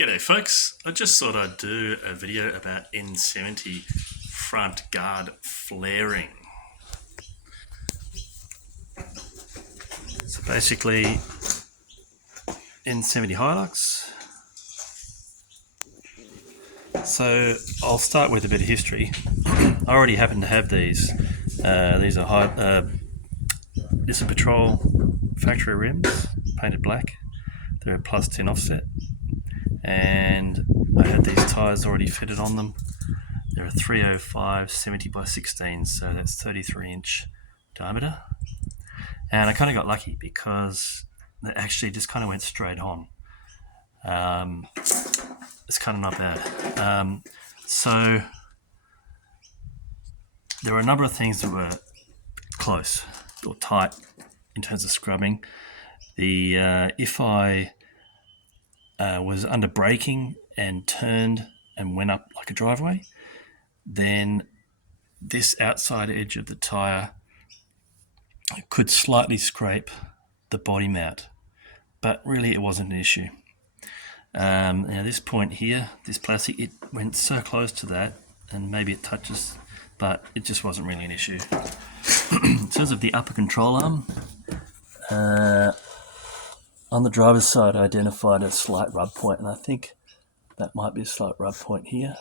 G'day folks, I just thought I'd do a video about N70 front guard flaring. So basically, N70 Hilux. So I'll start with a bit of history. I already happen to have these. These are this is Patrol factory rims, painted black. They're a +10 offset. And I had these tyres already fitted on them. They're a 305 70 by 16, so that's 33-inch diameter. And I kind of got lucky because they actually just kind of went straight on. It's kind of not bad. So there were a number of things that were close or tight in terms of scrubbing. If I was under braking and turned and went up like a driveway, then this outside edge of the tyre could slightly scrape the body mount, but really it wasn't an issue. Now this point here, this plastic, it went so close to that, and maybe it touches, but it just wasn't really an issue. In terms of the upper control arm, on the driver's side I identified a slight rub point, and I think that might be a slight rub point here,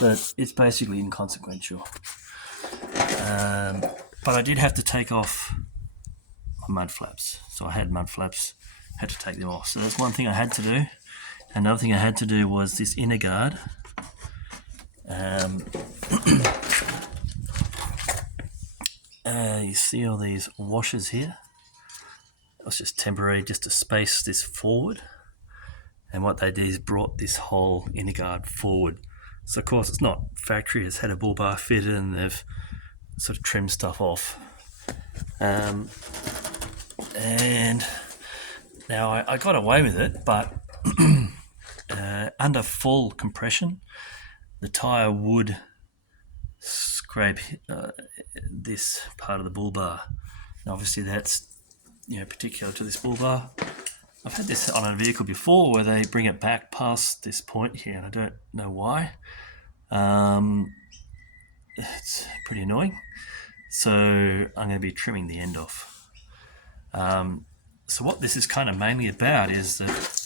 but it's basically inconsequential. But I did have to take off my mud flaps. So I had mud flaps, had to take them off. So that's one thing I had to do. Another thing I had to do was this inner guard. You see all these washers here? It was just temporary, just to space this forward. And what they did is brought this whole inner guard forward. So of course it's not factory, it's had a bull bar fitted and they've sort of trimmed stuff off. And now I got away with it, but under full compression, the tyre would scrape this part of the bull bar. And obviously that's particular to this bull bar. I've had this on a vehicle before where they bring it back past this point here, and I don't know why. It's pretty annoying. So I'm going to be trimming the end off. So what this is kind of mainly about is that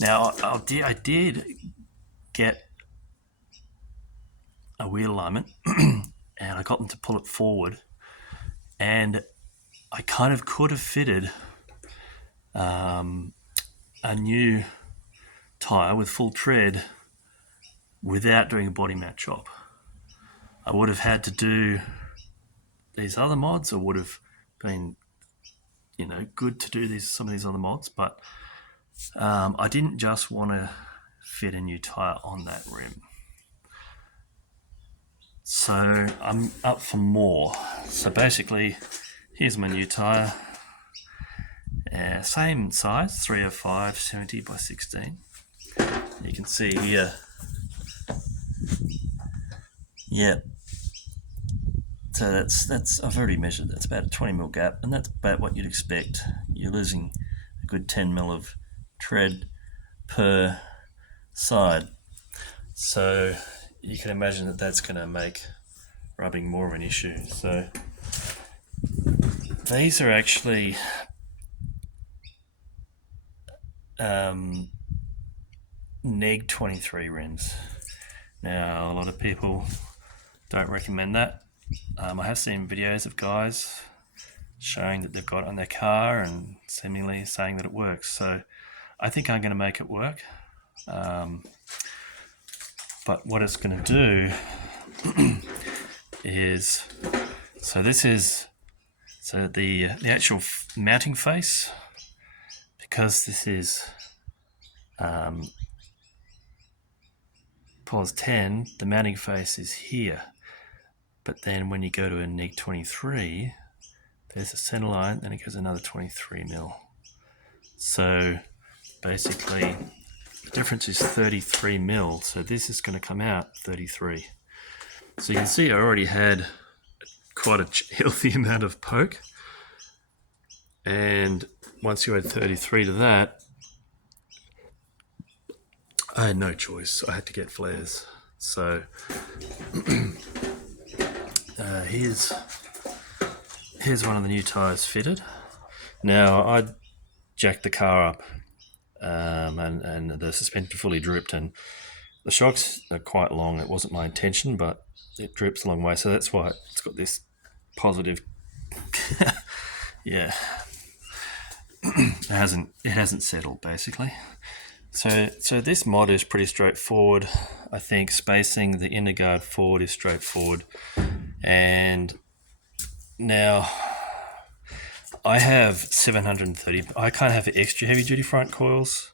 now I did get a wheel alignment and I got them to pull it forward, and I kind of could have fitted a new tyre with full tread without doing a body mount chop. I would have had to do these other mods, or would have been good to do some of these other mods, but I didn't just want to fit a new tyre on that rim. So I'm up for more. So basically, here's my new tyre. Same size, 305 70 by 16. You can see here. Yeah. So that's I've already measured. That's about a 20mm gap, and that's about what you'd expect. You're losing a good 10mm of tread per side. So you can imagine that that's going to make rubbing more of an issue. So these are actually neg 23 rims. Now a lot of people don't recommend that. I have seen videos of guys showing that they've got it on their car and seemingly saying that it works. So I think I'm going to make it work. But what it's going to do is, the actual mounting face, because this is POS 10, the mounting face is here. But then when you go to a neg 23, there's a center line, then it goes another 23mm. So basically the difference is 33mm, so this is going to come out 33. So you can see I already had quite a healthy amount of poke, and once you add 33 to that, I had no choice. I had to get flares. So here's one of the new tyres fitted. Now I jacked the car up and the suspension fully dripped, and the shocks are quite long. It wasn't my intention, but it drips a long way, so that's why it's got this positive. Yeah, it hasn't settled basically. So this mod is pretty straightforward. I think spacing the inner guard forward is straightforward, and now I have 730. I can't have extra heavy duty front coils.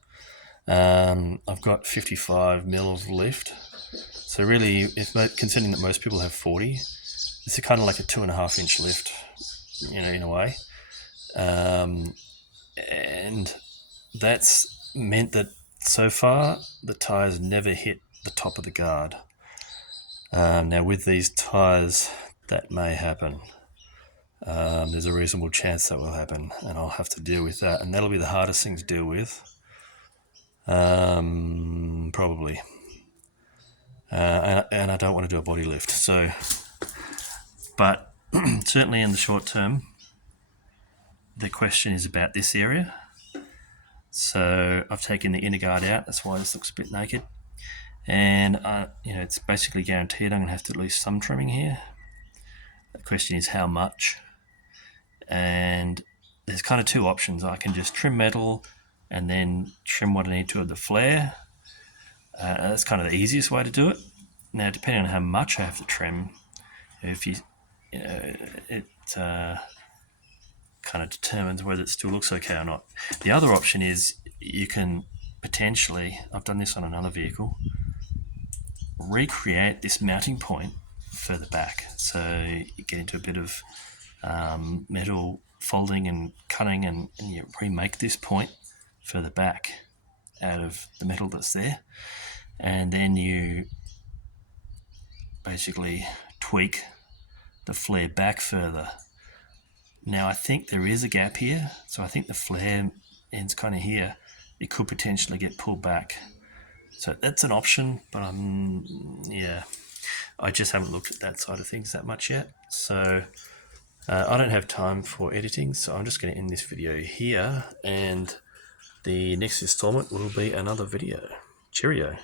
I've got 55 mil of lift. So really, considering that most people have 40, it's kind of like a 2.5 inch lift, in a way. And that's meant that so far the tyres never hit the top of the guard. Now with these tyres, that may happen. There's a reasonable chance that will happen, and I'll have to deal with that, and that'll be the hardest thing to deal with. Probably. And I don't want to do a body lift. So, but certainly in the short term, the question is about this area. So I've taken the inner guard out. That's why this looks a bit naked. And it's basically guaranteed I'm going to have to do at least some trimming here. The question is how much. And there's kind of two options. I can just trim metal and then trim what I need to of the flare. That's kind of the easiest way to do it. Now, depending on how much I have to trim, it kind of determines whether it still looks okay or not. The other option is you can potentially, I've done this on another vehicle, recreate this mounting point further back. So you get into a bit of metal folding and cutting, and you remake this point further back out of the metal that's there, and then you basically tweak the flare back further. Now I think there is a gap here, so I think the flare ends kind of here. It could potentially get pulled back, so that's an option, but I just haven't looked at that side of things that much yet. So I don't have time for editing, so I'm just going to end this video here, and the next installment will be another video. Cheerio.